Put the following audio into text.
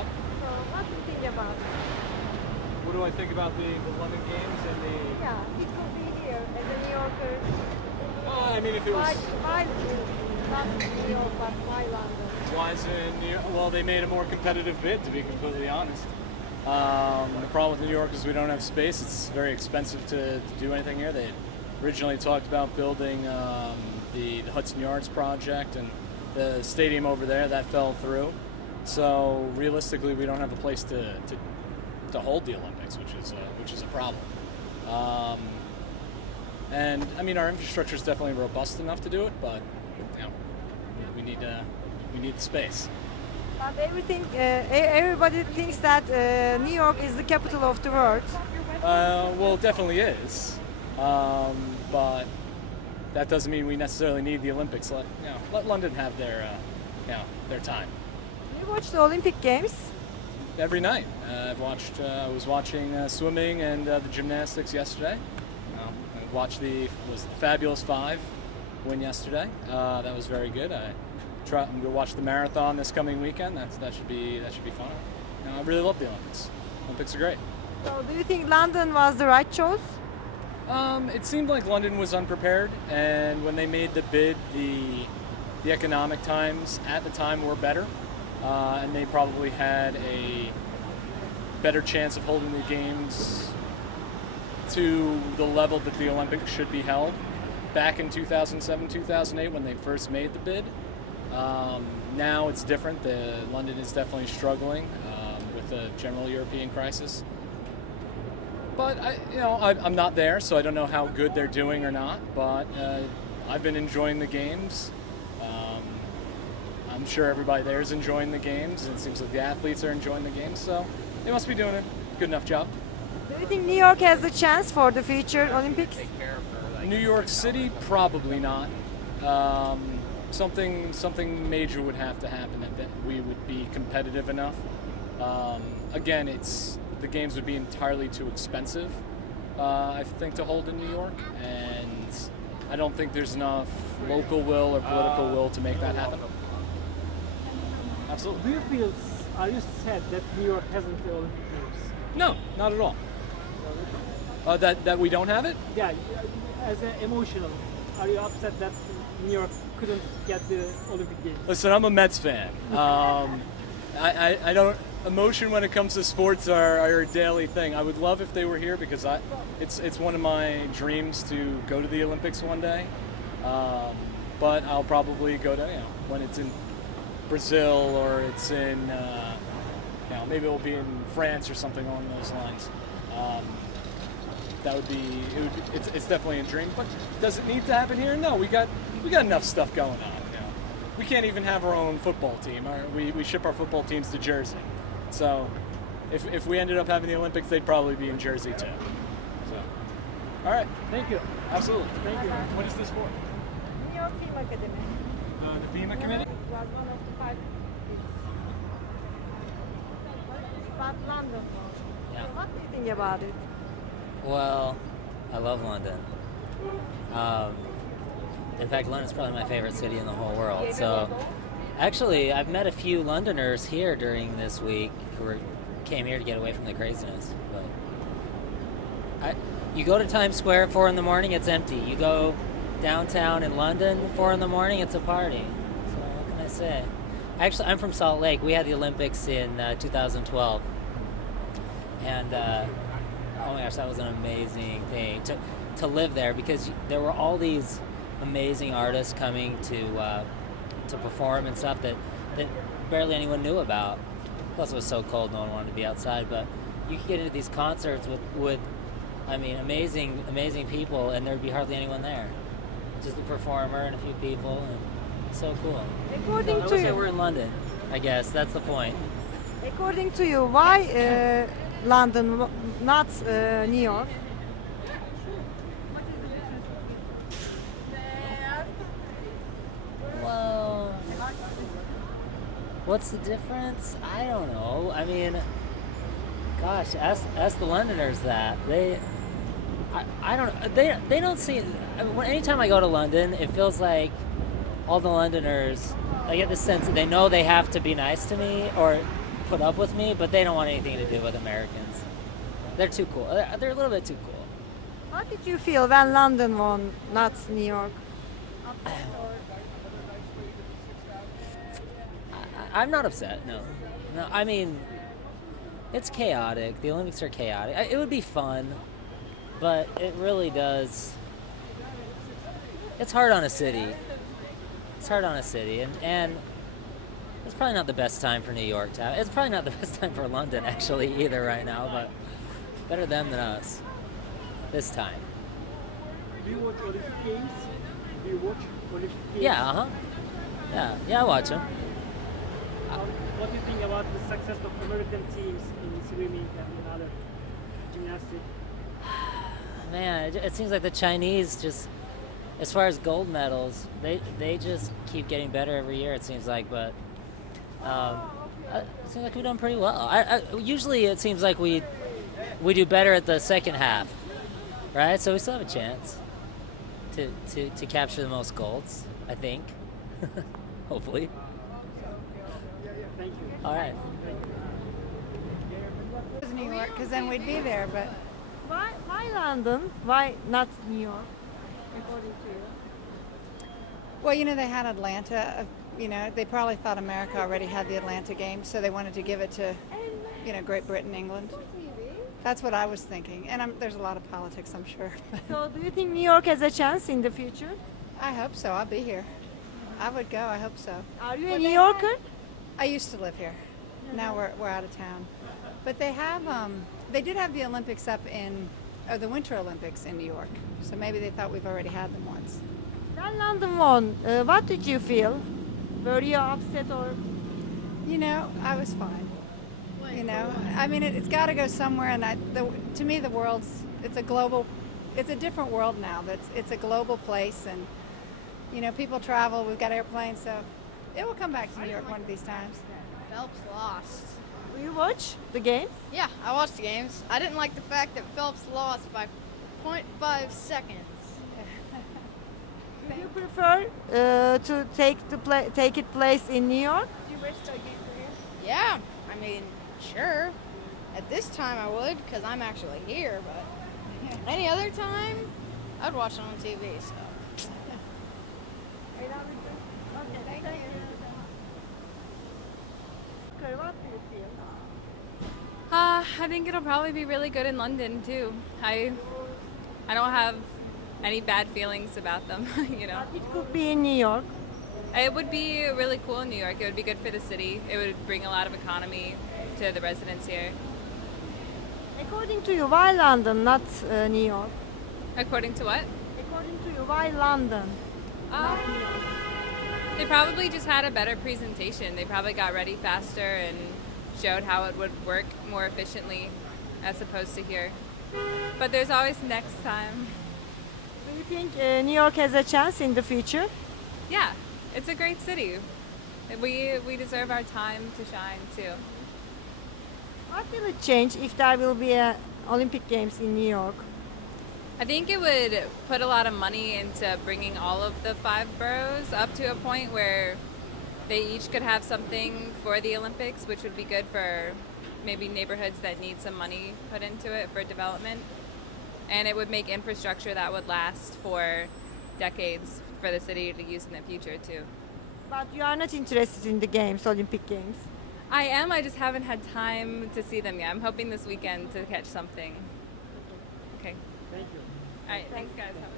Yep. So what do you think about it? What do I think about the London Games and the? Yeah, it could be here as a New Yorker. I mean, if it was. Why not New York, but why London? Why is it in New York? Well, they made a more competitive bid, to be completely honest. The problem with New York is we don't have space. It's very expensive to do anything here. They originally talked about building the Hudson Yards project and the stadium over there. That fell through. So realistically, we don't have a place to hold the Olympics, which is a problem. And I mean, our infrastructure is definitely robust enough to do it, but you know, we need the space. But everybody thinks that New York is the capital of the world. Well, it definitely is, but that doesn't mean we necessarily need the Olympics. Let London have their time. You watch the Olympic Games? Every night, I was watching swimming and the gymnastics yesterday. I watched the Fabulous Five win yesterday. That was very good. I'm going to watch the marathon this coming weekend. That should be fun. I really love the Olympics. Olympics are great. So do you think London was the right choice? It seemed like London was unprepared, and when they made the bid, the economic times at the time were better, and they probably had a better chance of holding the games to the level that the Olympics should be held. Back in 2007, 2008, when they first made the bid. Now it's different. London is definitely struggling with the general European crisis. But I'm not there, so I don't know how good they're doing or not. But I've been enjoying the games. I'm sure everybody there is enjoying the games, and it seems like the athletes are enjoying the games. So they must be doing a good enough job. Do you think New York has a chance for the future Olympics? New York City, probably not. Something major would have to happen that we would be competitive enough. Again, the games would be entirely too expensive, I think, to hold in New York, and I don't think there's enough local will or political will to make that happen. Absolutely. Are you sad that New York hasn't the Olympic Games? No, not at all. That we don't have it? Yeah, as an emotional, are you upset that New York couldn't get the Olympic Games? Listen, I'm a Mets fan. I don't. Emotion when it comes to sports are a daily thing. I would love if they were here because it's one of my dreams to go to the Olympics one day. But I'll probably go to when it's in Brazil or it's in maybe it will be in France or something along those lines. It's definitely a dream. But does it need to happen here? No, we got enough stuff going on. We can't even have our own football team. We ship our football teams to Jersey. So if we ended up having the Olympics, they'd probably be in Jersey too. So, all right. Thank you. Absolutely. Thank you. What is this for? New York Film Academy. The FEMA committee? It was one of the 5 bids. But London. Yeah. So what do you think about it? Well, I love London. In fact, London's probably my favorite city in the whole world. So, actually, I've met a few Londoners here during this week who came here to get away from the craziness. But you go to Times Square at 4 in the morning, it's empty. You go downtown in London, 4 in the morning, it's a party. So what can I say? Actually, I'm from Salt Lake. We had the Olympics in 2012. And oh my gosh, that was an amazing thing to live there because there were all these amazing artists coming to perform and stuff that barely anyone knew about. Plus, it was so cold, no one wanted to be outside. But you could get into these concerts with amazing people, and there'd be hardly anyone there. Just the performer and a few people, and so cool. According I to wish I you, were in London. I guess that's the point. according to you, why London, not New York? Well, what's the difference? I don't know. I mean, gosh, ask the Londoners that. I don't. They don't see. Anytime I go to London, it feels like all the Londoners. I get the sense that they know they have to be nice to me, or put up with me, but they don't want anything to do with Americans. They're too cool. They're a little bit too cool. How did you feel when London won, not New York? I'm not upset. No, no. I mean, it's chaotic. The Olympics are chaotic. It would be fun, but it really does. It's hard on a city. It's hard on a city, and it's probably not the best time for New York to have. It's probably not the best time for London actually either right now, but better them than us this time. Do you watch Olympic Games? Do you watch Olympic Games? Yeah, yeah. I watch them. What do you think about the success of American teams in swimming and in other gymnastics? Man, it seems like the Chinese just, as far as gold medals, they just keep getting better every year. It seems like, but it seems like we've done pretty well. Usually, it seems like we do better at the second half, right? So we still have a chance to capture the most golds, I think. Hopefully. Thank you. All right. It was New York because then we'd be there, but Why London? Why not New York? According to you. well, you know, they had Atlanta. You know, they probably thought America already had the Atlanta Games, so they wanted to give it to, you know, Great Britain, England. That's what I was thinking, and there's a lot of politics, I'm sure. So do you think New York has a chance in the future? I hope so. I'll be here. I would go. I hope so. Are you a Well, New they Yorker? I used to live here. Now we're out of town, but they did have the Olympics up the Winter Olympics in New York. So maybe they thought we've already had them once. When London won, what did you feel? Were you upset or? You know, I was fine. You know, I mean, it's got to go somewhere, and to me, the world's it's a different world now. It's a global place, and you know, people travel. We've got airplanes, so it will come back to New York one of these times. Phelps lost. Do you watch the game? Yeah, I watched the games. I didn't like the fact that Phelps lost by 0.5 seconds. Do you prefer to take it place in New York? Yeah, I mean, sure. At this time I would, because I'm actually here, but any other time, I'd watch it on TV, so. Okay, what do you feel? I think it'll probably be really good in London too. I don't have any bad feelings about them, you know. It could be in New York. It would be really cool in New York. It would be good for the city. It would bring a lot of economy to the residents here. According to you, why London, not New York? According to what? According to you, why London? Um, they probably just had a better presentation. They probably got ready faster and showed how it would work more efficiently as opposed to here. But there's always next time. Do you think New York has a chance in the future? Yeah, it's a great city. We deserve our time to shine too. What will it change if there will be Olympic Games in New York? I think it would put a lot of money into bringing all of the 5 boroughs up to a point where they each could have something for the Olympics, which would be good for maybe neighborhoods that need some money put into it for development. And it would make infrastructure that would last for decades for the city to use in the future too. But you are not interested in the games, Olympic Games. I am, I just haven't had time to see them yet. I'm hoping this weekend to catch something. Okay. Thank you. All right, thanks guys. Have a-